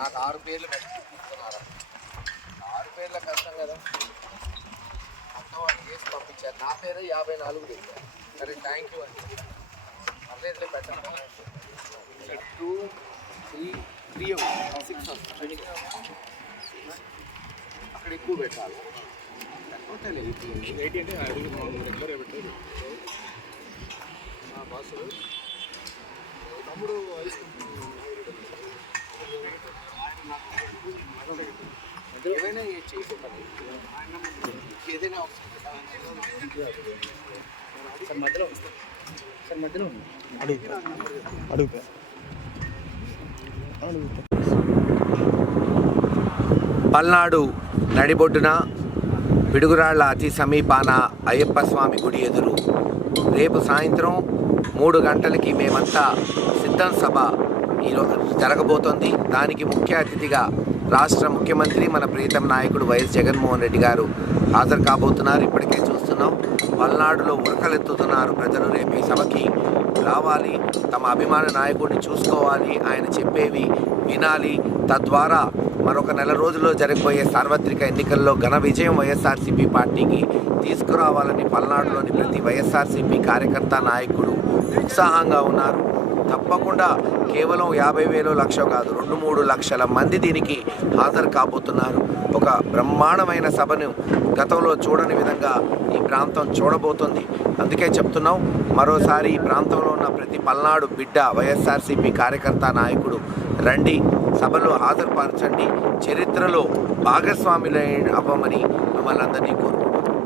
నాకు 6 పేర్లు పెట్టిస్తున్నారా? 6 పేర్ల కష్టం కదా, మొత్తం వాళ్ళు చేసి పంపించారు. నా పేరే 54 పెట్టారు. సరే థ్యాంక్ యూ అండి, పర్లేదులే పెట్టండి. 2 3 6 అక్కడ ఎక్కువ పెట్టాలి. బాసు తమ్ముడు ఏదైనా చేసే పని ఏదైనా పల్నాడు నడిబొడ్డున పిడుగురాళ్ల అతి సమీపాన అయ్యప్ప స్వామి గుడి ఎదురు రేపు సాయంత్రం 3 గంటలకి మేమంతా సిద్ధం సభ ఈరోజు జరగబోతోంది. దానికి ముఖ్య అతిథిగా రాష్ట్ర ముఖ్యమంత్రి మన ప్రీతం నాయకుడు వైఎస్ జగన్మోహన్ రెడ్డి గారు హాజరు కాబోతున్నారు. ఇప్పటికే చూస్తున్నాం, పల్నాడులో ఉరకలెత్తుతున్నారు ప్రజలు. రేపు ఈ సభకి రావాలి, తమ అభిమాన నాయకుడిని చూసుకోవాలి, ఆయన చెప్పేవి వినాలి. తద్వారా మరొక నెల రోజుల్లో జరగబోయే సార్వత్రిక ఎన్నికల్లో ఘన విజయం వైఎస్ఆర్సీపీ పార్టీకి తీసుకురావాలని పల్నాడులోని ప్రతి వైఎస్ఆర్సీపీ కార్యకర్త నాయకుడు ఉత్సాహంగా ఉన్నారు. తప్పకుండా కేవలం 50,000 లక్ష కాదు, 2-3 లక్షల మంది దీనికి హాజరు కాబోతున్నారు. ఒక బ్రహ్మాండమైన సభను గతంలో చూడని విధంగా ఈ ప్రాంతం చూడబోతోంది. అందుకే చెప్తున్నాం, మరోసారి ఈ ప్రాంతంలో ఉన్న ప్రతి పల్నాడు బిడ్డ వైఎస్ఆర్సీపీ కార్యకర్త నాయకుడు రండి, సభలో హాజరుపరచండి, చరిత్రలో భాగస్వాములు అవ్వమని మిమ్మల్ని అందరినీ కోరుకుంటున్నాం.